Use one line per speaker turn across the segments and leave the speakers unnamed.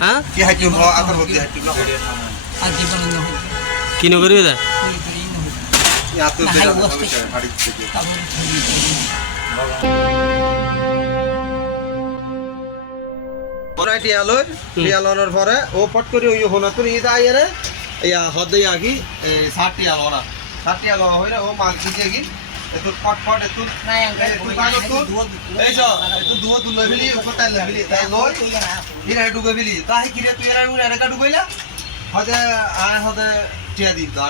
হ্যাঁ
কি না
আজি বানানো হবে
কি নকরিবি তা
করি করি না হবে
এই আতর
না,
বেরা
হাই বস্তে।
হাড়ি থেকে
তারপরে ধরি ধরি
পরে পরে ও পট করে ওই হোনা করে ইদা আইরে ইয়া হদে আগি সাত টিয়াল ওরা সাত টিয়াল হইরে ও মাল দিতে গি এত পট পট এত
নাই আঙ্কেল
পাগল তুই এই যো এত দুও তুই তাই তাই লই। ইরা ডুবে বিলি তাই তুই এরা উনি এরা ডুবাইলা হদে আয় হদে টিয়া দিন তো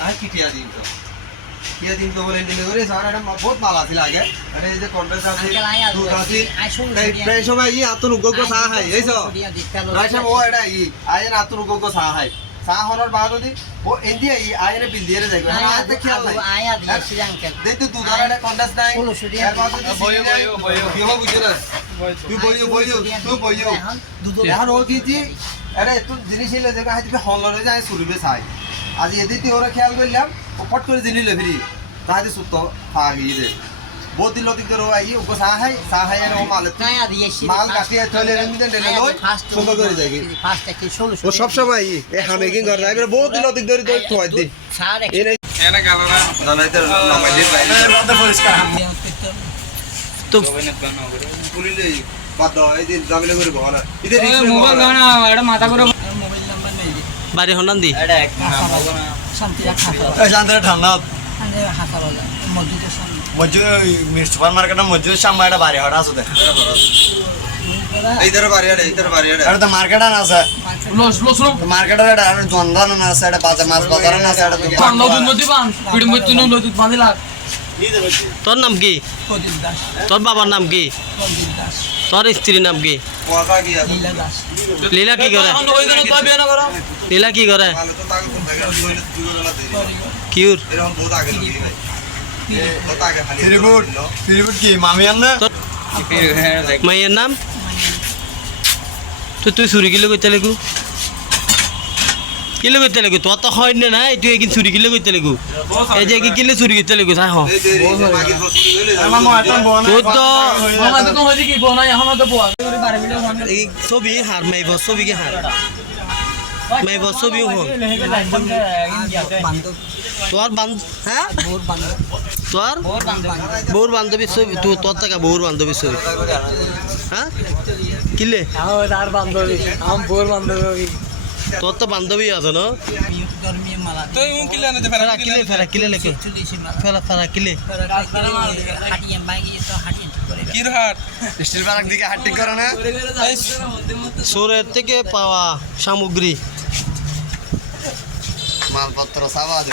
আর কি টিয়া দিন তো? টিয়া দিন তো বলে নিলে করে সারা এটা বহুত ভালো আছিল আগে। আরে এই যে কন্ট্রাক্ট আছে দুধ আছে তাই প্রায় সময় ই আতুন হাই এইছো রাইছে ও এটা ই আয়ের আতুন উগ্র চা হাই চা হনর বাদ দি ও এন্দি আই আয়ের বিল দিয়ে যাই না আতে খেয়াল নাই
আয়া দিয়েছি আঙ্কেল
দেই তো দুধ আর এটা নাই এর বাদ বইও বইও বইও কি হবু বুঝছ না তুই বইও বইও তুই বইও
দুধ
এখন ও দিছি আরে একটু জিনিস এলে যে হলরে যায় সুরবে চাই আজ এদিকে ওরা খেয়াল করলাম পট করে জিনিস লেভরি তাহলে সুত্ত পা গিয়ে দে বহুত দিন লতিক ধরো আই ও চা হাই চা হাই আর ও মালে কাটিয়ে লই সুন্দর করে
একটি ষোলো
ও সব সময় বহুত ধরে ধরে থই দি নাই
এনে না
না নাই তো পুলিলে বাদ দাও এই দিন জামিলে করে ইতে রিক্স
মোবাইল দাও না এটা মাথা করে
মোবাইল নাম্বার নেই
বাড়ি হন্ডান দি
শান্তি রাখা
এই জানতে ঠান্ডা
বলা মসজিদের
সুপার মার্কেটের মসজিদের সামনে। একটা বাড়ি হঠাৎ আছে
এই ধরে বাড়ি আড়ে এই ধরে বাড়ি আড়ে
এটা মার্কেট আনা আছে। মার্কেটের এটা আর জন্দান আছে এটা বাজার মাছ বাজার আনা আছে এটা তো
নদী বান পিড়ি মধ্যে নদী বাঁধিলা
তোর নাম কি? তোর বাবার নাম কি? তোর স্ত্রীর নাম কি?
লীলা
কি করে? লীলা কি করে? কিউর। মাইয়ের নাম? তো তুই চুরি কিলো করতে লাগু? কিলো করতে লাগু তোর তো হয় না নাই, তুই একদিন চুরি কিলো করতে লাগু এই যে কি কিলো চুরি করতে লাগু তাই হ।
এই যে এই যে মাগির বস্তু লইলে
আমার মা একটা বোন
তোর তো
তো বোনা তো
ছবি হার মাইব ছবি কি হার মাইব ছবি হো? তোর বান্ধ হ্যাঁ তোর বউর বান্ধবী ছবি তুই তোর টাকা বউর বান্ধবী ছবি। হ্যাঁ কিলে?
আর বান্ধবী আম বোর বান্ধবী
তোর তো বান্ধবী আছে না?
ধর্মীয় মালা
কিলে আনতে
ফেরা কিলে ফেরা কিলে লেখে। ফেরা ফেরা কিলে।
হাটিয়ে মাগিয়ে তো হাটিয়ে করে
কির হাট
স্টিল পার্ক দিকে হাট্টি করে না?
সোরের থেকে পাওয়া সামগ্রী।
মালপত্র সাবা আছে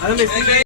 I'm going
to